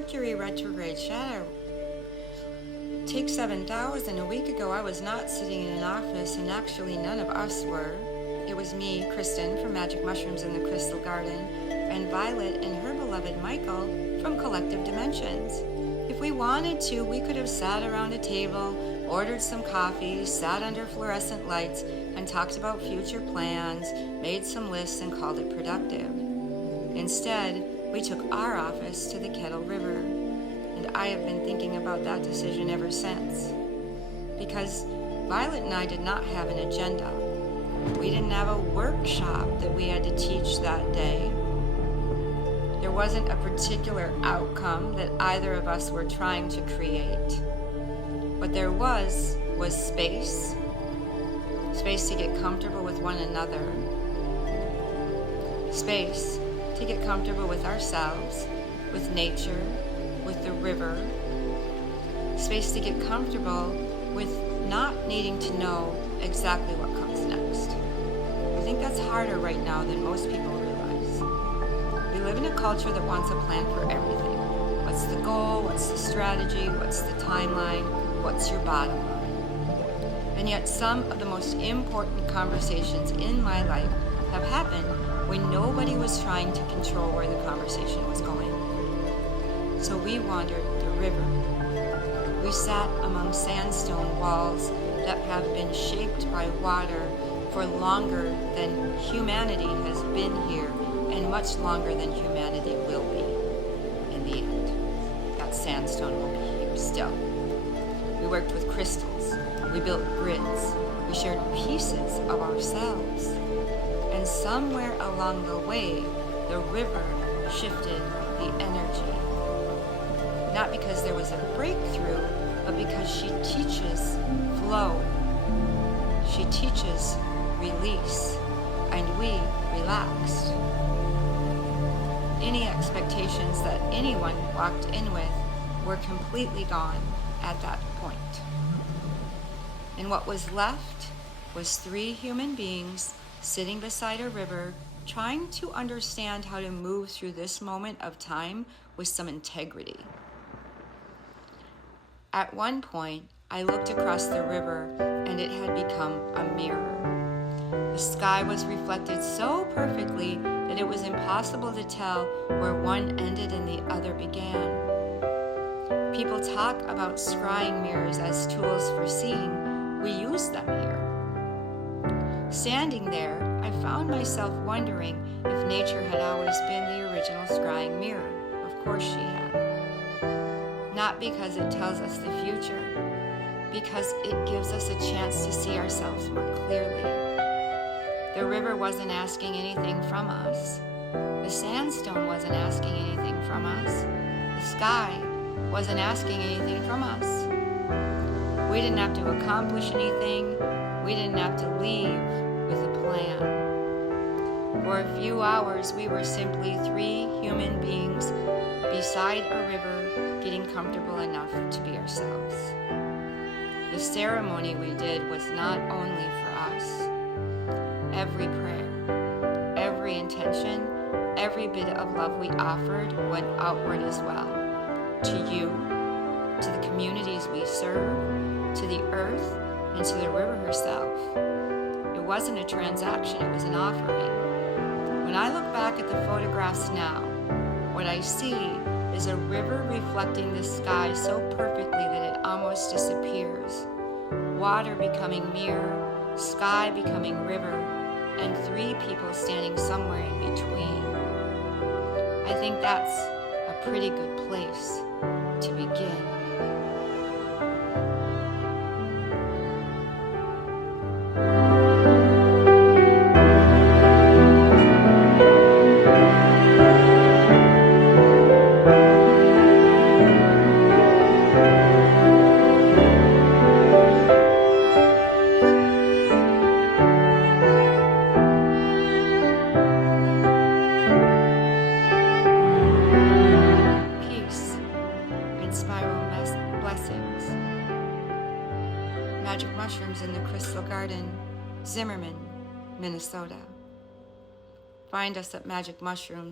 Mercury retrograde shadow take 7,000. A week ago, I was not sitting in an office, and actually none of us were. It was me, Kristen, from Magic Mushrooms in the Crystal Garden, and Violet and her beloved Michael from Collective Dimensions. If we wanted to, we could have sat around a table, ordered some coffee, sat under fluorescent lights, and talked about future plans, made some lists, and called it productive. Instead, we took our office to the Kettle River, and I have been thinking about that decision ever since. Because Violet and I did not have an agenda. We didn't have a workshop that we had to teach that day. There wasn't a particular outcome that either of us were trying to create. What there was space. Space to get comfortable with one another. Space to get comfortable with ourselves, with nature, with the river. Space to get comfortable with not needing to know exactly what comes next. I think that's harder right now than most people realize. We live in a culture that wants a plan for everything. What's the goal? What's the strategy? What's the timeline? What's your bottom line? And yet some of the most important conversations in my life have happened when nobody was trying to control where the conversation was going. So we wandered the river. We sat among sandstone walls that have been shaped by water for longer than humanity has been here, and much longer than humanity will be in the end. That sandstone will be here still. We worked with crystals. We built grids. We shared pieces of ourselves. And somewhere along the way, the river shifted the energy. Not because there was a breakthrough, but because she teaches flow. She teaches release, and we relaxed. Any expectations that anyone walked in with were completely gone at that point. And what was left was 3 human beings sitting beside a river, trying to understand how to move through this moment of time with some integrity. At one point, I looked across the river, and it had become a mirror. The sky was reflected so perfectly that it was impossible to tell where one ended and the other began. People talk about scrying mirrors as tools for seeing. We use them here. Standing there, I found myself wondering if nature had always been the original scrying mirror. Of course she had. Not because it tells us the future, because it gives us a chance to see ourselves more clearly. The river wasn't asking anything from us. The sandstone wasn't asking anything from us. The sky wasn't asking anything from us. We didn't have to accomplish anything. We didn't have to leave with a plan. For a few hours, we were simply 3 human beings beside a river, getting comfortable enough to be ourselves. The ceremony we did was not only for us. Every prayer, every intention, every bit of love we offered went outward as well. To you, to the communities we serve, to the earth, and to the river herself. It wasn't a transaction, it was an offering. When I look back at the photographs now, what I see is a river reflecting the sky so perfectly that it almost disappears. Water becoming mirror, sky becoming river, and 3 people standing somewhere in between. I think that's a pretty good place to begin. Magic Mushrooms in the Crystal Garden, Zimmerman, Minnesota. Find us at Magic Mushrooms.